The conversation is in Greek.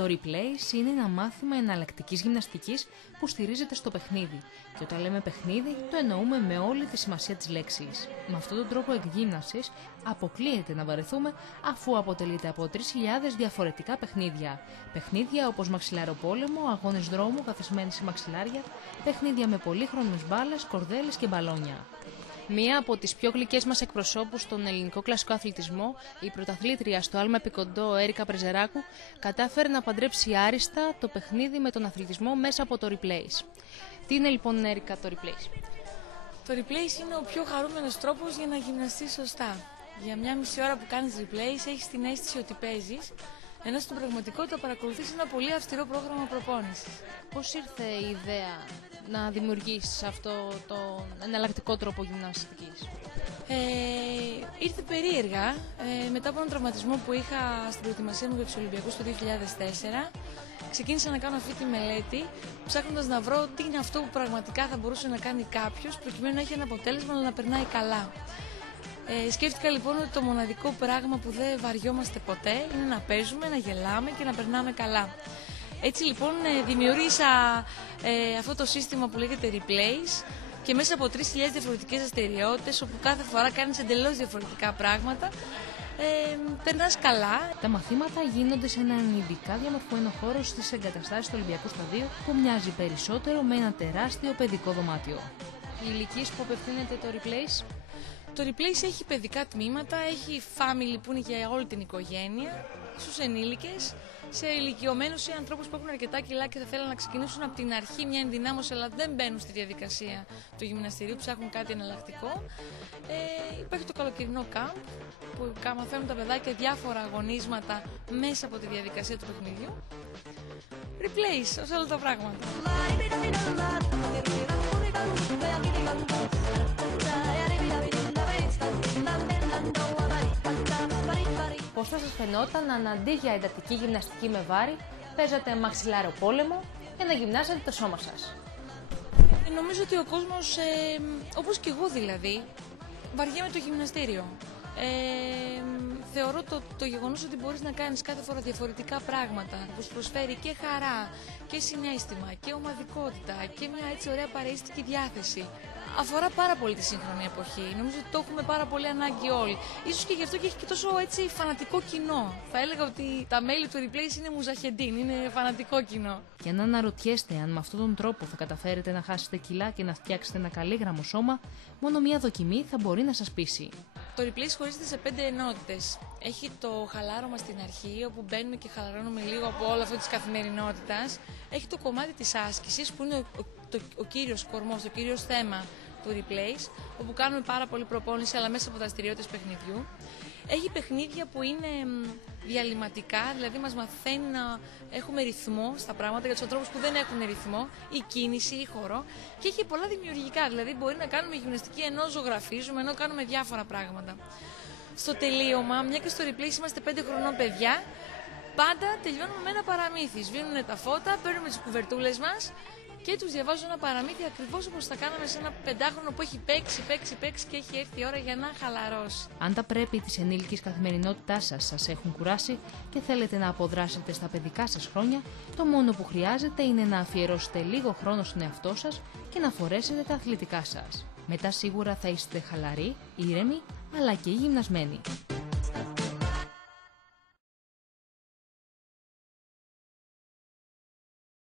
Το replays είναι ένα μάθημα εναλλακτικής γυμναστικής που στηρίζεται στο παιχνίδι. Και όταν λέμε παιχνίδι, το εννοούμε με όλη τη σημασία της λέξης. Με αυτόν τον τρόπο εκγύμνασης αποκλείεται να βαρεθούμε, αφού αποτελείται από 3.000 διαφορετικά παιχνίδια. Παιχνίδια όπως μαξιλαροπόλεμο, αγώνες δρόμου καθισμένοι σε μαξιλάρια, παιχνίδια με πολύχρωμες μπάλες, κορδέλες και μπαλόνια. Μία από τις πιο γλυκές μας εκπροσώπους στον ελληνικό κλασικό αθλητισμό, η πρωταθλήτρια στο άλμα επικοντό Έρικα Πρεζεράκου, κατάφερε να παντρέψει άριστα το παιχνίδι με τον αθλητισμό μέσα από το replays. Τι είναι λοιπόν, Έρικα, το replays? Το replays είναι ο πιο χαρούμενος τρόπος για να γυμναστείς σωστά. Για μια μισή ώρα που κάνεις replays έχεις την αίσθηση ότι παίζεις, ενώ στην πραγματικότητα παρακολουθείς ένα πολύ αυστηρό πρόγραμμα προπόνησης. Πώς ήρθε η ιδέα να δημιουργήσεις αυτό το εναλλακτικό τρόπο γυμναστικής? Ήρθε περίεργα, μετά από έναν τραυματισμό που είχα στην προετοιμασία μου για τους Ολυμπιακούς το 2004. Ξεκίνησα να κάνω αυτή τη μελέτη, ψάχνοντας να βρω τι είναι αυτό που πραγματικά θα μπορούσε να κάνει κάποιος προκειμένου να έχει ένα αποτέλεσμα αλλά να περνάει καλά. Σκέφτηκα λοιπόν ότι το μοναδικό πράγμα που δεν βαριόμαστε ποτέ είναι να παίζουμε, να γελάμε και να περνάμε καλά. Έτσι λοιπόν δημιούργησα αυτό το σύστημα που λέγεται replays και μέσα από 3.000 διαφορετικές δραστηριότητες, όπου κάθε φορά κάνεις εντελώς διαφορετικά πράγματα, περνάς καλά. Τα μαθήματα γίνονται σε έναν ειδικά διαμορφωμένο χώρο στις εγκαταστάσεις του Ολυμπιακού Σταδίου, που μοιάζει περισσότερο με ένα τεράστιο παιδικό δωμάτιο. Οι ηλικίες που απευθύνεται το replays? Το replays έχει παιδικά τμήματα, έχει family που είναι για όλη την οικογένεια, στους ενήλικες, σε ηλικιωμένους ή ανθρώπους που έχουν αρκετά κιλά και θα θέλουν να ξεκινήσουν από την αρχή μια ενδυνάμωση αλλά δεν μπαίνουν στη διαδικασία του γυμναστηρίου, ψάχνουν κάτι εναλλακτικό. Υπάρχει το καλοκαιρινό camp που μαθαίνουν τα παιδάκια διάφορα αγωνίσματα μέσα από τη διαδικασία του παιχνιδιού. Replays, ως όλα τα πράγματα. Πώς θα σας φαινόταν αν αντί για εντατική γυμναστική με βάρη, παίζατε μαξιλαροπόλεμο για να γυμνάσετε το σώμα σας? Νομίζω ότι ο κόσμος, όπως και εγώ δηλαδή, βαριέμαι το γυμναστήριο. Θεωρώ το γεγονός ότι μπορείς να κάνεις κάθε φορά διαφορετικά πράγματα που σου προσφέρει και χαρά και συναίσθημα και ομαδικότητα και μια έτσι ωραία παρεΐστικη διάθεση, αφορά πάρα πολύ τη σύγχρονη εποχή. Νομίζω ότι το έχουμε πάρα πολύ ανάγκη όλοι. Ίσως και γι' αυτό και έχει και τόσο έτσι φανατικό κοινό. Θα έλεγα ότι τα μέλη του replays είναι μουζαχεντίν, είναι φανατικό κοινό. Για να αναρωτιέστε αν με αυτόν τον τρόπο θα καταφέρετε να χάσετε κιλά και να φτιάξετε ένα καλύγραμμο σώμα, μόνο μία δοκιμή θα μπορεί να σας πείσει. Το replays χωρίζεται σε 5 ενότητες. Έχει το χαλάρωμα στην αρχή, όπου μπαίνουμε και χαλαρώνουμε λίγο από όλο αυτό της καθημερινότητας. Έχει το κομμάτι της άσκησης, που είναι ο κύριος κορμός, το κύριος θέμα του replays, όπου κάνουμε πάρα πολύ προπόνηση, αλλά μέσα από δραστηριότητες παιχνιδιού. Έχει παιχνίδια που είναι διαλυματικά, δηλαδή μας μαθαίνει να έχουμε ρυθμό στα πράγματα για τους ανθρώπους που δεν έχουν ρυθμό, ή κίνηση ή χορό. Και έχει πολλά δημιουργικά, δηλαδή μπορεί να κάνουμε γυμναστική ενώ ζωγραφίζουμε, ενώ κάνουμε διάφορα πράγματα. Στο τελείωμα, μια και στο replays είμαστε 5 χρονών παιδιά, πάντα τελειώνουμε με ένα παραμύθι. Σβήνουν τα φώτα, παίρνουμε τις κουβερτούλες μας και τους διαβάζω ένα παραμύθι ακριβώς όπως θα κάναμε σε ένα 5χρονο που έχει παίξει και έχει έρθει η ώρα για να χαλαρώσει. Αν τα πρέπει της ενήλικης καθημερινότητάς σας έχουν κουράσει και θέλετε να αποδράσετε στα παιδικά σας χρόνια, το μόνο που χρειάζεται είναι να αφιερώσετε λίγο χρόνο στον εαυτό σας και να φορέσετε τα αθλητικά σας. Μετά σίγουρα θα είστε χαλαροί, ήρεμοι, αλλά και γυμνασμένοι.